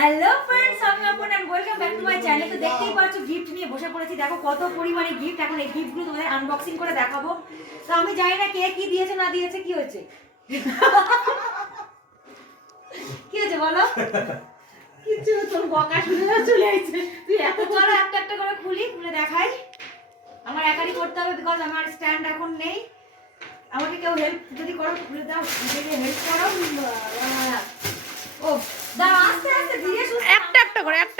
Hello friends, আমি Aparna and welcome back to my channel. তো দেখতেই পাচ্ছ গিফট নিয়ে বসে পড়েছি। দেখো কত পরিমাণে গিফট। এখন এই গিফটগুলো তোমাদের আনবক্সিং করে দেখাবো। তো আমি জানি না কে কি দিয়েছে না দিয়েছে। কি হয়েছে কি হয়েছে বলো? কিছু তোর বকা শুনে চলে আইছে। তুই এত চলো একটা একটা করে খুলে দেখাই। আমার একারই করতে হবে বিকজ আমার স্ট্যান্ড এখন নেই। আমাকে কেউ হেল্প যদি করো খুলে দাও, যদি হেল্প করো। ও দাও, আস্তে আস্তে ধীরে সুস্থে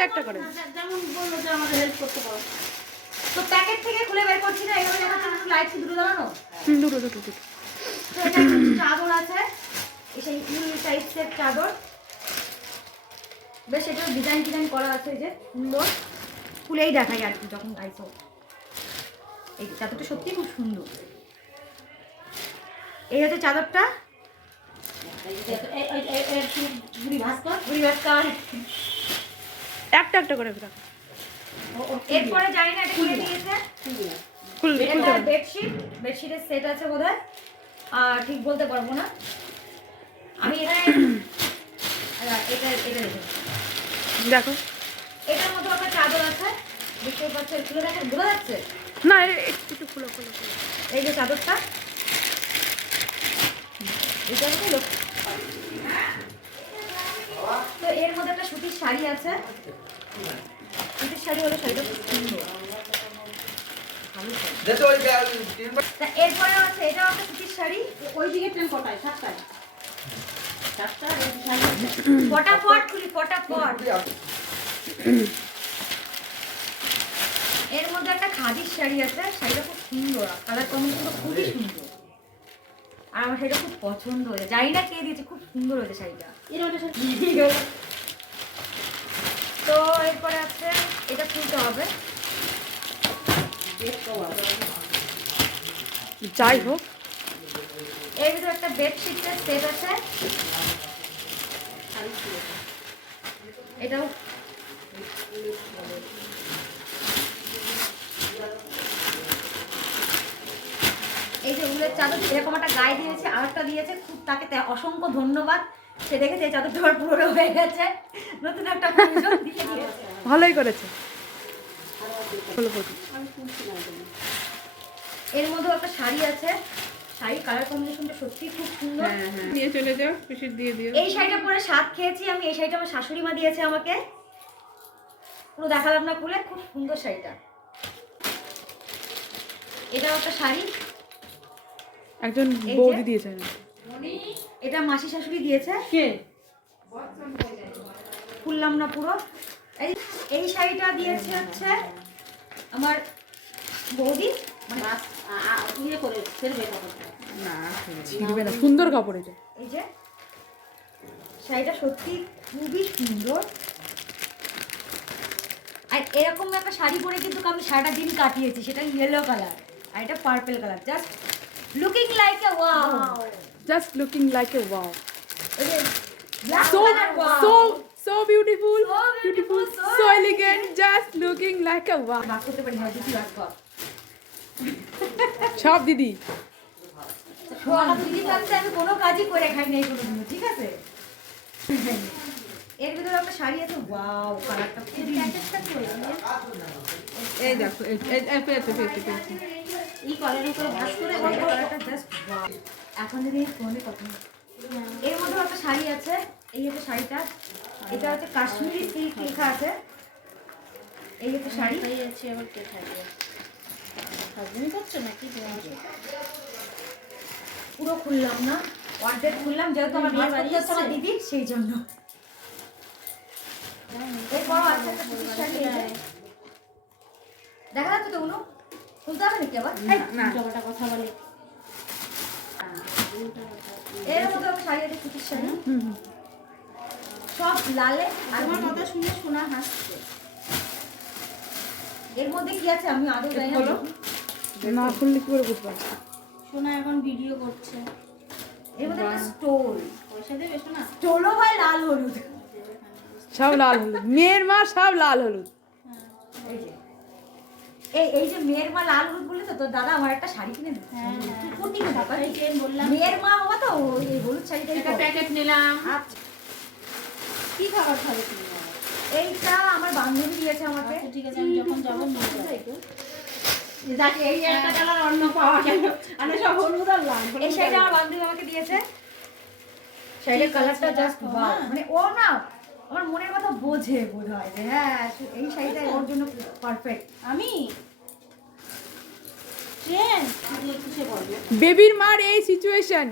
একটা করে যেমন বললো যে আমাদের হেল্প করতে পারো। তো প্যাকেট থেকে খুলে বের করছি না, এভাবে দেখা যাচ্ছে লাইট কি দুটো দাঁড়ানো। দুটো তো এটা একটা চাদর আছে, এই সেই উল টাইপসের চাদর। বেশ এটা ডিজাইন করা আছে, এই যে সুন্দর। খুলেই দেখাই আর কি যখন গাইছো। এই চাদরটা সত্যি খুব সুন্দর। এই হচ্ছে চাদরটা। বুড়ি ভাত একটা করে রাখ। এরপরে জানি না এটা খুলে দিয়েছে। এটা বেডশিটের সেট আছে বোধহয়, আর ঠিক বলতে পারবো না আমি। এটা দেখো, এটার মধ্যে একটা চাদর আছে, দেখতে পাচ্ছ। খুলে দেখেন, বোঝা যাচ্ছে না একটু খুলো। এই যে চাদরটা, এটা হলো। তো এর মধ্যে একটা সুতির শাড়ি আছে। সুতির শাড়ি হলো, শাড়িটা খুব সুন্দর। তা এরপরে আছে এটা একটা সুতির শাড়ি। ওই দিকে ট্রেন কটায়? 7টায়। ফটাফট খুলি, ফটাফট। এর মধ্যে একটা খাদির শাড়ি আছে। শাড়িটা খুব সুন্দর, কালার কম্বিনেশনটা খুবই সুন্দর। আর আমার শাড়িটা খুব পছন্দ হয়েছে। জানি না কে দিয়েছে, খুব সুন্দর হয়েছে শাড়িটা। তো এরপরে আছে এটা খুলতে হবে। যাই হোক, এর ভিতরে একটা বেডশিটের সেট আছে। এটাও এই যে উলের চাদর, এরকম একটা গায়ে দিয়েছে, আরেকটা দিয়েছে। খুব তাকে অসংখ্য ধন্যবাদ। সে দেখেছে এই চাদরটা আমার পুরো হয়ে গেছে, নতুন একটা প্রয়োজন দিয়ে দিয়েছে। ভালোই করেছে। এর মধ্যে একটা শাড়ি আছে। শাড়ি কালার কম্বিনেশনটা সত্যি খুব সুন্দর। নিয়ে চলে যাও, পিসির দিয়ে দিও। এই শাড়িটা পরে স্বাদ খেয়েছি আমি। এই শাড়িটা আমার শাশুড়ি মা দিয়েছে আমাকে। পুরো দেখালাম না খুলে, খুব সুন্দর শাড়িটা। এটাও একটা শাড়ি, একজন এই যে। বৌদি দিয়েছে। এটা মাসি শাশুড়ি দিয়েছে। কে? খুললাম না পুরো। এই শাড়িটা দিয়েছে হচ্ছে আমার বৌদি। ইয়ে করে ফেলবে কাপড়টা। না, ছিড়বে না, সুন্দর কাপড় এটা। এই যে শাড়িটা সত্যি খুবই সুন্দর। আর এরকম একটা শাড়ি পরে কিন্তু আমি সারাটা দিন কাটিয়েছি। সেটা ইয়েলো কালার, আর এটা purple colour. Just looking like a wow. Just looking like a wow. এই যে black So colour, wow. so beautiful, So beautiful, so so elegant. Just looking like a wow. বাক করতে পারি না, দিদি বাক কর। সব দিদি। শোনা, দিদি থাকতে আমি কোনো কাজই করে খাই নাই কোনোদিনও, ঠিক আছে? এর ভিতরে একটা শাড়ি আছে, ওয়াও, কালারটা খুবই। এই দেখো, পেয়েছে। এই কলারের উপরে ভাঁজ করে কালারটা জাস্ট ওয়াও। এখন যদি ফোনে কথা এর মধ্যে একটা শাড়ি আছে। এই হচ্ছে শাড়িটা। এটা হচ্ছে কাশ্মীরি সিল্ক লেখা আছে। এই হচ্ছে শাড়ি। আছে আবার কে থাকবে? তুমি করছো নাকি? পুরো খুললাম না, অর্ধেক খুললাম, যেহেতু আমার ভাত করতে হচ্ছে আমার দিদি, সেই জন্য। এরপর আছে একটা সুতির শাড়ি। এই যে। দেখা যাচ্ছে তো উনো খুলতে হবে নাকি আবার? না, জবাটা কথা বলে। এর মধ্যে একটা শাড়ি আছে, সুতির শাড়ি। সব লালে। আর আমার কথা শুনে শোনা হাসছে। এর মধ্যে কি আছে আমি আদৌ জানি না। না খুললে কি করে বুঝবা? শোনা এখন ভিডিও করছে। এর মধ্যে একটা স্টোল। পয়সা দেবে শোনা? স্টোলও হয় লাল হলুদ। সব লাল হলুদ, মেয়ের মা সব লাল হলুদ। এই যে এই যে মেয়ের মা লাল হলুদ বলে, তো তোর দাদা আমার একটা শাড়ি কিনে দিচ্ছে। তুই কোনটি কিনতে পারবি? বললাম মেয়ের মা হওয়া তো এই হলুদ শাড়িটাই একটা প্যাকেট নিলাম। আচ্ছা। কি খাবার খাবে তুমি? এইটা আমার বান্ধবী দিয়েছে আমাকে। আচ্ছা, ঠিক আছে, আমি যখন যাবো নিয়ে যাবো। দেখ, এই একটা কালার অন্য পাওয়া গেল। মানে সব হলুদ আর লাল। এই শাড়িটা আমার বান্ধবী আমাকে দিয়েছে। শাড়ির কালারটা জাস্ট ওয়াও, মানে ও না আমার মনের কথা বোঝে বোধহয় যে হ্যাঁ এই শাড়িটা ওর জন্য পারফেক্ট। আমি ট্রেন কিসে বলবো? বেবির মার এই সিচুয়েশন।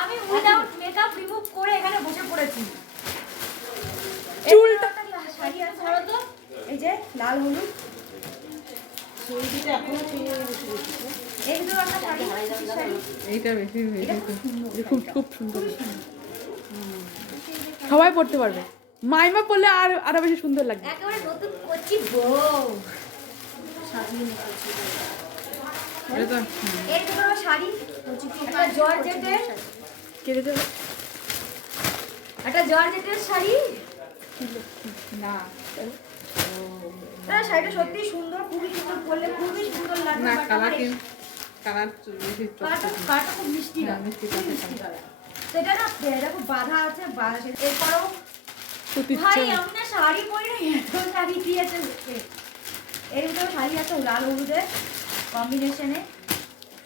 আমি উইদাউট মেকআপ রিমুভ করে এখানে বসে পড়েছি। চুলটা শাড়ি আছে ধরো তো, এই যে লাল হলুদ, চুলটা এখনো ছিঁড়ে বসে বসেছে। এই দুটো একটা শাড়ি, শাড়ি এইটা বেশি এটা খুব সুন্দর, খুব খুব সুন্দর, সবাই পড়তে পারবে। মাইমা পড়লে আরো বেশি সুন্দর লাগবে। একেবারে নতুন কচি বউ। সাজিয়ে নিয়েছি। এই দুটো শাড়ি, একটা জর্জেটের, কেটে দেবে একটা জর্জেটের শাড়ি। না শাড়িটা সত্যি সুন্দর, খুবই সুন্দর, পরলে খুবই সুন্দর লাগবে। না, but কালার আমার কালার কালারটা খুব মিষ্টি না, মিষ্টি খুব মিষ্টি কালার। সেটা না দেখো বাঁধা আছে, এরপরও সুতির ভাই চেন। আমি না শাড়ি পরি না, এত শাড়ি দিয়েছে লোকে। এর ভিতরে শাড়ি আছে লাল হলুদের কম্বিনেশনে,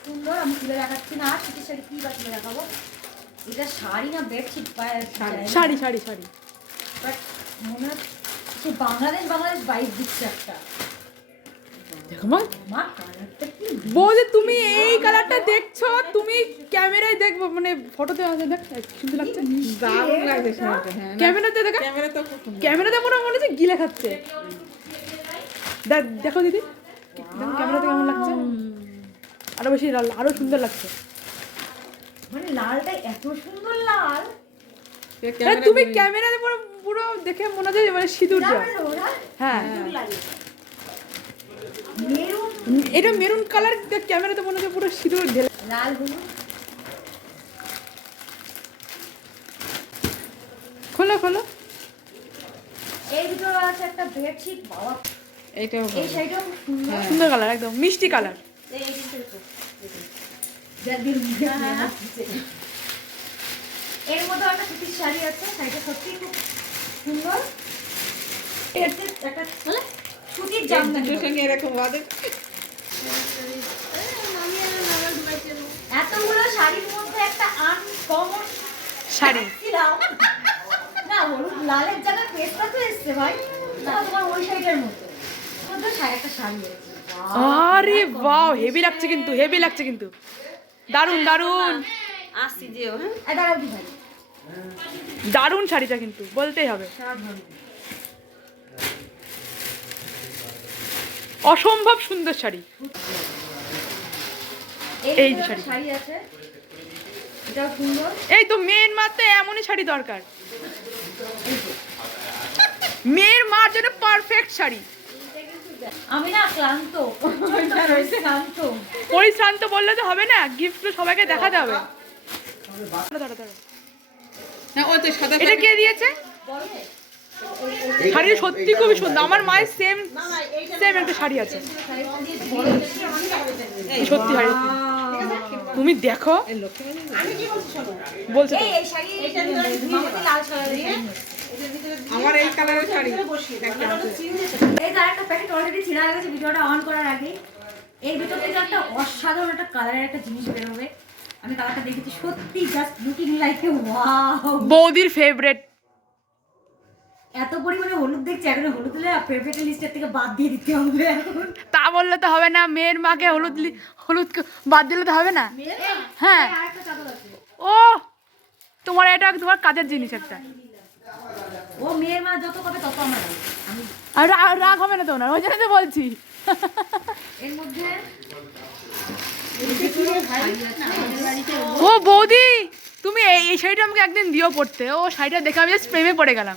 সুন্দর। আমি তুলে দেখাচ্ছি না, আর সুতির শাড়ি কি বা তুলে দেখাবো। এটা শাড়ি না বেডশিট, শাড়ি শাড়ি শাড়ি বাট মনে হচ্ছে বাংলাদেশ বাইক দিচ্ছে একটা। দেখো মা, মা কালারটা কি বৌদি তুমি এই কালারটা দেখছো, তুমি ক্যামেরায় দেখবো, মানে ফটোতে আছে, দেখ কি সুন্দর লাগছে। দারুণ লাগছে শাড়িটা। হ্যাঁ, ক্যামেরাতে দেখা, ক্যামেরাতে মনে হচ্ছে গিলে খাচ্ছে। দেখো দিদি, দেখো ক্যামেরাতে কেমন লাগছে, আরো বেশি লাল, আরো সুন্দর লাগছে। মানে লালটা এত সুন্দর লাল, তুমি ক্যামেরাতে পুরো পুরো দেখে মনে হচ্ছে মানে সিঁদুর যা। যাবে না ওরা? হ্যাঁ, লাগে। মেরুন এটা মেরুন কালার, ক্যামেরাতে মনে হচ্ছে পুরো সিঁদুর ঢেলে। লাল হলুদ, খোলো খোলো, এই দুটো আছে একটা বেডশিট। বাবা এইটাও এই শাড়িটাও খুব সুন্দর। সুন্দর কালার, একদম মিষ্টি কালার। এই জিনিসটা তো। যাদের এর মধ্যে একটা সুতির শাড়ি আছে, শাড়িটা সত্যি খুব সুন্দর। এতে একটা সুতির জামদানি, এরকম এতগুলো শাড়ির মধ্যে একটা আনকমন শাড়ি। ছিলাম না, হলুদ লালের জায়গায় পেস্তা তো এসছে ভাই, না তোমার ওই শাড়িটার মধ্যে মধ্যে একটা শাড়ি আছে। আরে বাও, হেভি লাগছে কিন্তু, হেভি লাগছে কিন্তু, দারুন দারুন আসছি যে হ্যাঁ আর দাঁড়াও কি ভাই, দারুন শাড়িটা কিন্তু বলতেই হবে, অসম্ভব সুন্দর শাড়ি। এই এই যে যে শাড়ি। শাড়ি আছে, এটাও সুন্দর। এই তো মেয়ের মার তো এমনই শাড়ি দরকার, মেয়ের মার জন্য পারফেক্ট শাড়ি। আমি না ক্লান্ত, ক্লান্ত। পরিশ্রান্ত বললে তো হবে না, গিফটগুলো সবাইকে দেখাতে হবে। এটা কে দিয়েছে? শাড়িটা সত্যি খুবই সুন্দর, আমার মায়ের সেম সেম একটা শাড়ি আছে, সত্যি শাড়ি। তুমি দেখো, আমি কি বলছি শোনো, বলছো তো। এই শাড়ি মামাকে লাল কালারের শাড়ি। আমার এই কালারের শাড়ি বসিয়ে দাও, না ওটা ছিঁড়ে যেতে। এই যে আরেকটা প্যাকেট অলরেডি ছিঁড়া হয়ে গেছে ভিডিওটা অন করার আগে। এই ভিতর থেকে একটা অসাধারণ একটা কালারের একটা জিনিস বের হবে। আমি কালারটা দেখেছি, সত্যি just looking like a wow. বৌদির ফেভারিট। এত পরিমাণে হলুদ দেখছি, এখন হলুদ হলে ফেভারিট লিস্টের থেকে বাদ দিয়ে দিতে হবে এখন। তা বললে তো হবে না, মেয়ের মাকে হলুদ বাদ দিলে তো হবে না। হ্যাঁ, এই আরেকটা চাদর আছে। ও তোমার এটা তোমার কাজের জিনিস একটা। ও মেয়ের মা যত কবে তত আমার রাগ। আমি আর রাগ হবে না তোমার, ওই জন্য তো বলছি। এর মধ্যে ও বৌদি, তুমি এই শাড়িটা আমাকে একদিন দিও পড়তে। ও শাড়িটা দেখে আমি জাস্ট প্রেমে পড়ে গেলাম।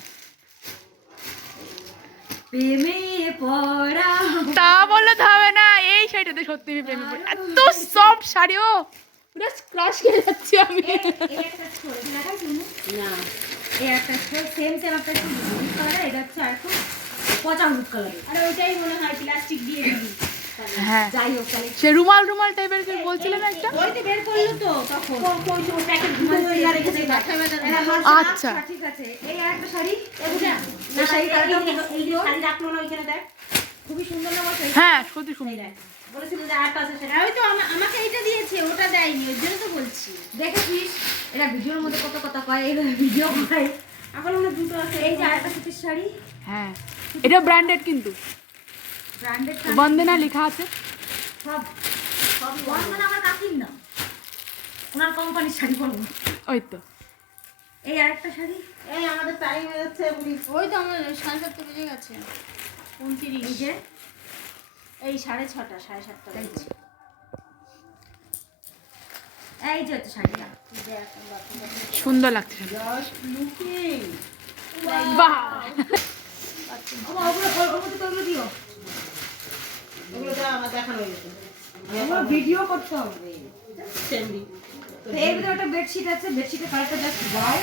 প্রেমে পড়া, তা বললে তো হবে না, এই শাড়িটাতে সত্যি আমি প্রেমে পড়ে, এত সফট শাড়ি, ও পুরো ক্রাশ খেয়ে যাচ্ছি আমি। এই একটা স্টোর দেখা শুনো না এই একটা স্টোর সেম একটা হলুদ কালার, এটা হচ্ছে আর একটু পচা হলুদ কালার। আরে ওইটাই মনে হয় প্লাস্টিক দিয়ে দিবি। হ্যাঁ যাই হোক তাহলে সে রুমাল রুমাল টাইপের কি বলছিলেন একটা ওই তো বের করলো তো তখন ওই প্যাকেট ঘুরে রেখেছে আচ্ছা ঠিক আছে এই আরেকটা শাড়ি বুঝা এই শাড়ি কালারটাও খুব এই যে সুন্দর। শাড়ি রাখলো না ওইখানে দেখ খুবই সুন্দর না আমার শাড়ি? হ্যাঁ সত্যি এই সুন্দর দেখ বলেছিল যে আরেকটা আছে সেটা ওই তো আমাকে এইটা দিয়েছে ওটা দেয়নি ওই জন্য তো বলছি দেখেছিস এরা ভিডিওর মধ্যে কত কথা কয় এইভাবে ভিডিও করে। আমার মনে হয় দুটো আছে এই যে আরেকটা সুতির শাড়ি হ্যাঁ এটা ব্র্যান্ডেড কিন্তু ব্র্যান্ডেড বন্দনা লেখা আছে সব সব মানে আমার কাকির না, ওনার কোম্পানির শাড়ি বলবো। ওই তো এই আরেকটা শাড়ি এই আমাদের টাইম হয়ে যাচ্ছে বুড়ি ওই তো আমার 7:30 বেজে গেছে। 29 এই যে এই 6:30 7:30 এই যে এই যে হচ্ছে শাড়িটা সুন্দর লাগছে জাস্ট লুকিং বাহ ওগুলো ওর মধ্যে তো ওগুলো দিও, এগুলো যা আমার দেখানো হয়ে গেছে ওগুলো ভিডিও করতে হবে। সেমডি তো এর ভিতরে একটা বেডশিট আছে, বেডশিটের কালারটা জাস্ট ওয়াও।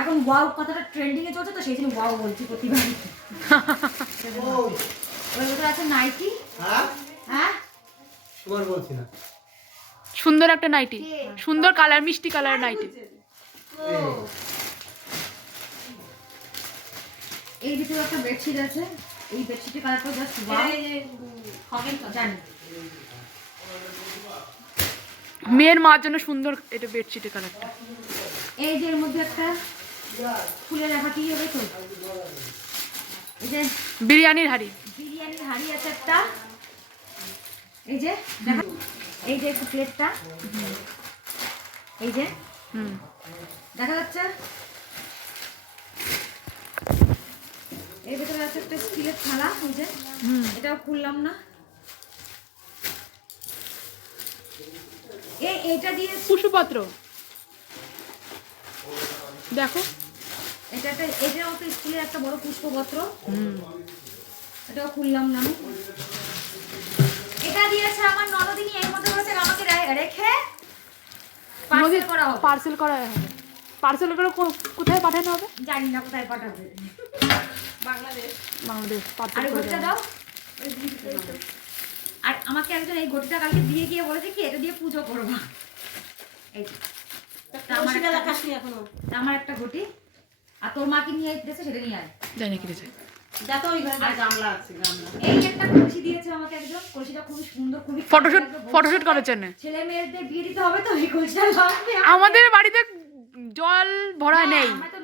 এখন ওয়াও কথাটা ট্রেন্ডিং এ চলছে তো সেই জন্য ওয়াও বলছি প্রতিবার। ও ওর ভিতরে আছে নাইটি। হ্যাঁ হ্যাঁ তোমার বলছি না সুন্দর একটা নাইটি সুন্দর কালার মিষ্টি কালার নাইটি এই ভিতরে একটা বেডশিট আছে, এই বেডশিটের কালারটা জাস্ট ওয়াও। এই যে খগেন জানি মেয়ের মার জন্য সুন্দর এটা বেডশিটের কালারটা এই যে এর মধ্যে একটা ফুলের রাখা কি হবে তো, এই যে বিরিয়ানির হাড়ি বিরিয়ানির হাঁড়ি আছে একটা, এই যে দেখা, এই যে একটু প্লেটটা, এই যে হুম দেখা যাচ্ছে। এর ভিতরে আছে একটা স্টিলের থালা, এই যে হুম এটাও খুললাম না। এটা দিয়ে কুসুপত্র দেখো এটাও তো স্টিলের একটা বড় পুষ্পপত্র, হুম এটাও খুললাম না আমি। এটা দিয়েছে আমার ননদিনী, এর মধ্যে বলেছে আমাকে রেখে পার্সেল করা হবে। পার্সেল করা হবে পার্সেল করে কোথায় পাঠানো হবে জানি না কোথায় পাঠাবে। বাংলাদেশ বাংলাদেশ আর পার্সেল এই করে ঘটিটা দেওয়া দাও। আর আমাকে একজন এই ঘটিটা কালকে দিয়ে গিয়ে বলেছে কি এটা দিয়ে পুজো করবা। এই যে, তা আমার আমার একটা- দেখাসনি এখনো তা আমার একটা ঘটি, আর তোর মাকে নিয়ে দিয়েছে সেটা নিয়ে আয়। জানি কি দিয়েছে যা তো ওই ঘরে গামলা আছে গামলা এই একটা কলসি দিয়েছে আমাকে একজন, কলসিটা খুবই সুন্দর, খুবই ফটোশুট করার জন্য ছেলে মেয়েদের বিয়ে দিতে হবে তো এই কলসিটা লাগবে। আমাদের বাড়িতে জল ভরা নেই আমরা তো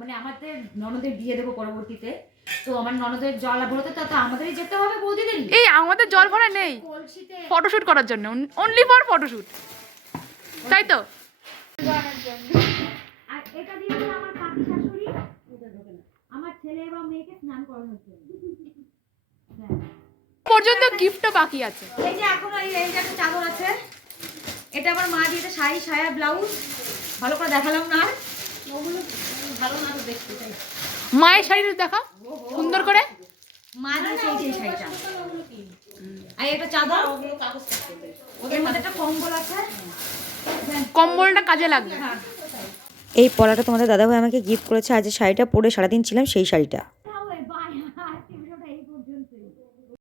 মানে আমাদের ননদের বিয়ে দেবো পরবর্তীতে, তো আমার ননদের জল ভরতে তো তো আমাদেরই যেতে হবে বৌদিদেরই। এই আমাদের জল ভরা নেই কলসিতে ফটোশুট করার জন্য অনলি ফর ফটোশুট তাই তো আর এটা দিয়েছে আমার কাকি শাশুড়ি আমার ছেলে এবং মেয়েকে স্নান করানোর জন্য। হ্যাঁ। পর্যন্ত গিফটও বাকি আছে এই যে এখনো এই যে একটা চাদর আছে, এটা আমার মা দিয়েছে, শাড়ি সায়া ব্লাউজ, ভালো করে দেখালাম না আর। ওগুলো ভালো না তো দেখতে তাই মায়ের শাড়িটা দেখা সুন্দর করে মা দিয়েছে এই যে এই শাড়িটা, ওগুলো কি আর এটা চাদর, ওগুলো কাগজ কাটতে ওদের মধ্যে একটা কম্বল আছে। কম্বলটা কাজে লাগবে হ্যাঁ এই পলাটা তোমাদের দাদাভাই আমাকে গিফট করেছে, আজ যে শাড়িটা পরে সারাদিন ছিলাম সেই শাড়িটা।